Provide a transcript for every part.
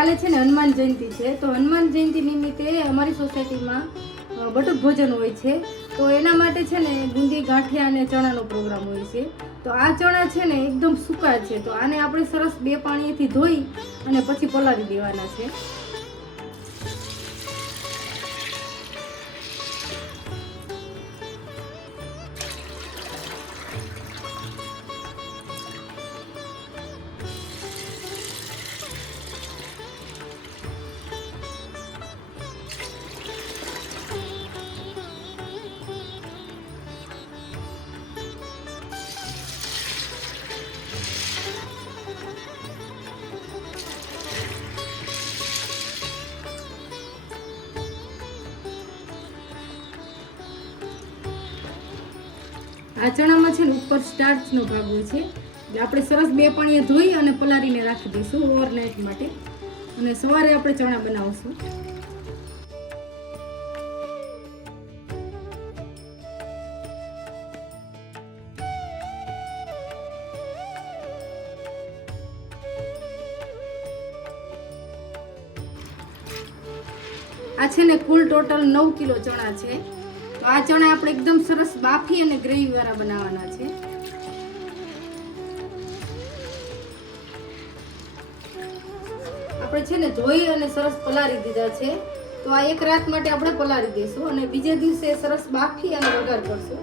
કાલે છે ને હનુમાન જયંતિ છે, તો હનુમાન જયંતિ નિમિત્તે અમારી સોસાયટીમાં બટુક ભોજન હોય છે. તો એના માટે છે ને બુંદી, ગાંઠિયા અને ચણાનો પ્રોગ્રામ હોય છે. તો આ ચણા છે ને એકદમ સૂકા છે, તો આને આપણે સરસ 2 પાણીથી ધોઈ અને પછી પલાળી દેવાના છે. આ ચણામાં છે ને ઉપર સ્ટાર્ચનો ભાગ હોય છે, એટલે આપણે સરસ 2 પાણીએ ધોઈ અને પલાળીને રાખી દઈશું ઓવરનાઇટ માટે, અને સવારે આપણે ચણા બનાવશું. આ છે ને કુલ ટોટલ 9 કિલો ચણા છે. તો આ ચણા આપણે એકદમ સરસ બાફી અને ગ્રેવી વાળા બનાવવાના છે. આપણે છે ને ધોઈ અને સરસ પલાળી દીધા છે. તો આ 1 રાત માટે આપણે પલાળી દઈશું અને બીજે દિવસે સરસ બાફી અને વઘાર કરશું.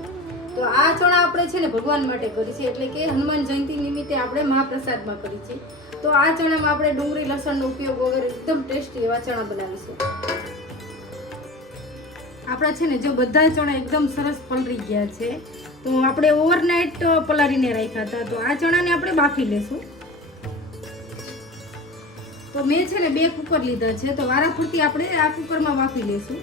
તો આ ચણા આપણે છે ને ભગવાન માટે કરી છે, એટલે કે હનુમાન જયંતિ નિમિત્તે આપણે મહાપ્રસાદમાં કરી છે. તો આ ચણામાં આપણે ડુંગળી, લસણનો ઉપયોગ વગર એકદમ ટેસ્ટી એવા ચણા બનાવીશું. આપણા છે ને જો બધા ચણા એકદમ સરસ પલળી ગયા છે, તો આપણે ઓવરનાઇટ પલાળીને રાખ્યા હતા. તો આ ચણાને આપણે બાફી લેશું. તો મેં છે ને 2 કુકર લીધા છે, તો વારાફરતી આપણે આ કુકરમાં બાફી લેશું.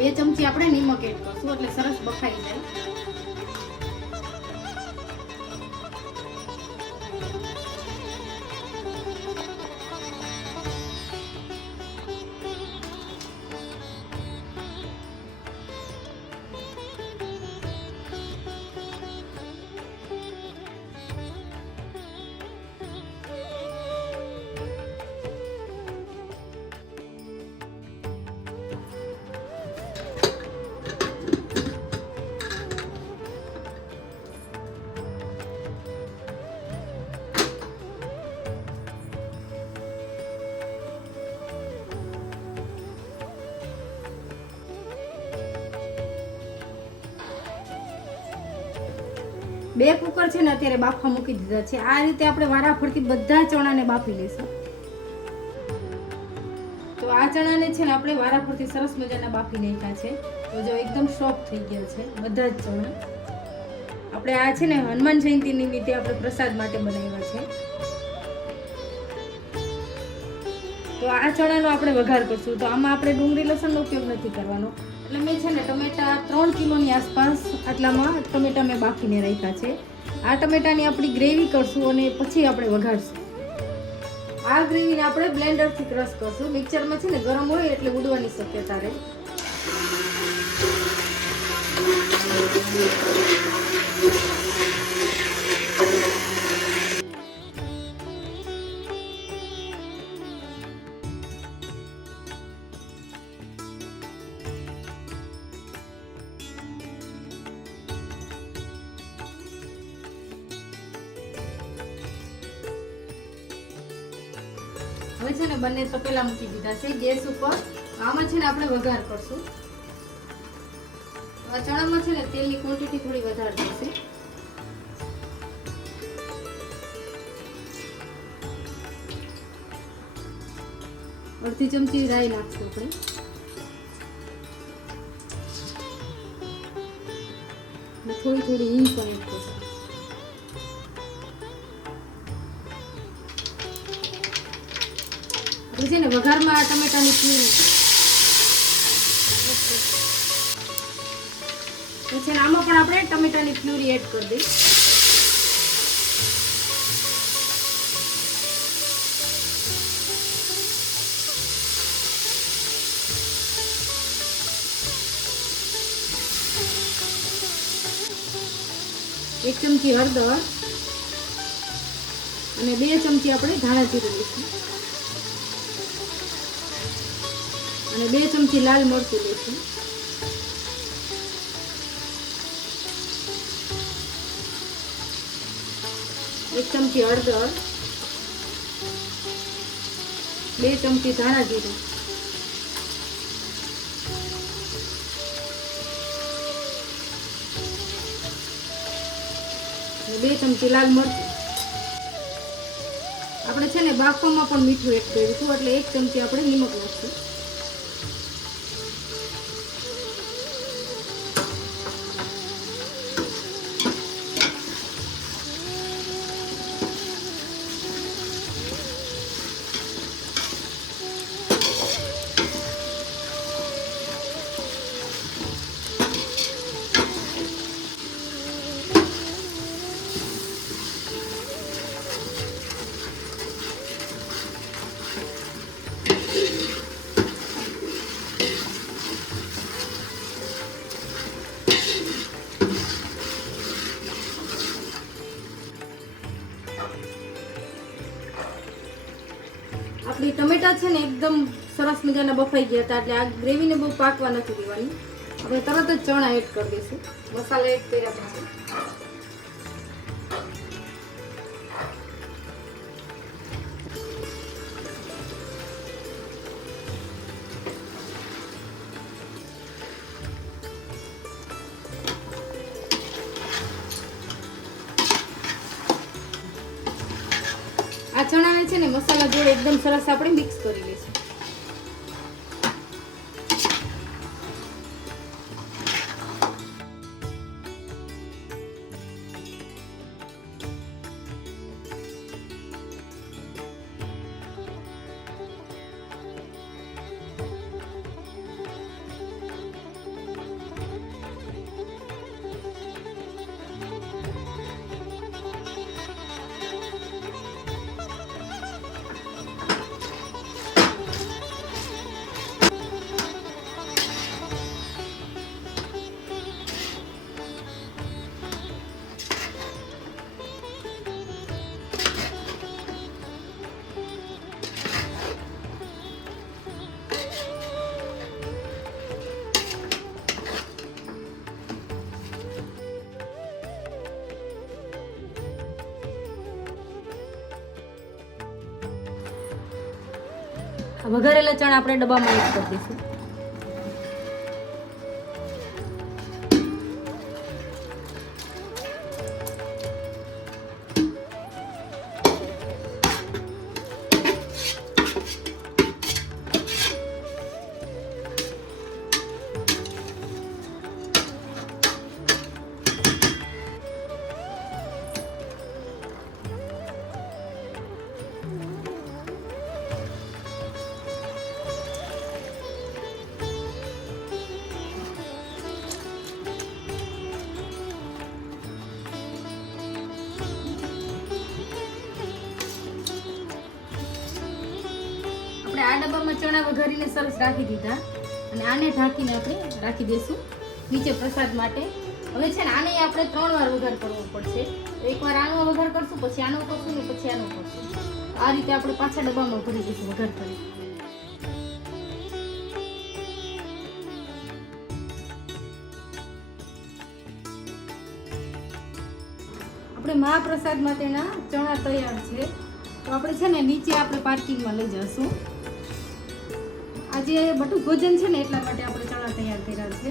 બે ચમચી આપણે નિમક એડ કરશું, એટલે સરસ બફાઈ જાય. બે કુકર છે ને અત્યારે બાફવા મૂકી દીધા છે. આ રીતે આપણે વારાફરતી બધા ચણાને બાફી લઈશું. તો આ ચણાને છે ને આપણે વારાફરતી સરસ મજાના બાફી નાખ્યા છે. તો જો એકદમ સોફ્ટ થઈ ગયા છે બધા જ ચણા. આપણે આ છે ને હનુમાન જયંતિ નિમિત્તે આપણે પ્રસાદ માટે બનાવ્યા છે. તો આ ચણાનો આપણે વઘાર કરશું. તો આમાં આપણે ડુંગળી, લસણનો ઉપયોગ નથી કરવાનો. એટલે મેં છે ને ટમેટા 3 કિલોની આસપાસ આટલામાં ટમેટા મેં બાફીને રાખ્યા છે. આ ટમેટાની આપણી ગ્રેવી કરશું અને પછી આપણે વઘારશું. આ ગ્રેવીને આપણે બ્લેન્ડરથી ક્રશ કરશું. મિક્સરમાં છે ને ગરમ હોય એટલે ઉડવાની શક્યતા રહે. હવે છે ને બંને તપેલા મૂકી દીધા છે ગેસ ઉપર. આમાં છે ને આપણે વઘાર કરશું. આ ચણામાં છે ને તેલની ક્વોન્ટિટી થોડી વધારે થશે. અડધી ચમચી રાઈ નાખશું આપણે. થોડી થોડી હિંગ પણ એડ કરશું. છે ને વઘારમાં ટમેટાની પ્યુરી પછી આમાં પણ આપણે ટમેટાની પ્યુરી એડ કરી દઈએ. એક ચમચી હળદર અને 2 ચમચી આપણે ધાણા જીરું લઈશું અને 2 ચમચી લાલ મરચું લઈશું. એક ચમચી હળદર, 2 ચમચી ધાણા જીરું, અને 2 ચમચી લાલ મરચું. આપણે છે ને બાફવામાં પણ મીઠું એડ કરીશું એટલે 1 ચમચી આપણે નિમક નાખશું. આપણી ટમેટા છે ને એકદમ સરસ મજાના બફાઈ ગયા હતા એટલે આ ગ્રેવીને બહુ પાકવા નથી દેવાની. આપણે તરત જ ચણા એડ કરી દઈશું મસાલા એડ કર્યા પછી. આ ચણાને છે ને મસાલા જોડે એકદમ સરસ આપણે મિક્સ કરી લઈશું. વઘારેલા ચણા આપણે ડબ્બામાં એડ કરી દઈશું. આ ડબ્બામાં ચણા વઘારીને સરસ રાખી દીધા અને આને ઢાંકીને આપણે રાખી દઈશું નીચે પ્રસાદ માટે. હવે છે ને આને આપણે 3 વાર વઘાર કરવો પડશે. એકવાર આનો વઘાર કરશું, પછી આનો કરશું ને પછી આનો કરશું. આ રીતે આપણે પાછા ડબ્બામાં ભરી દઈશું વઘાર કરી. આપણે મહાપ્રસાદ માટેના ચણા તૈયાર છે. તો આપણે છે ને નીચે આપણે પાર્કિંગમાં લઈ જઈશું. આજે બટુક ભોજન છે ને એટલા માટે આપણે ચણા તૈયાર કર્યા છે.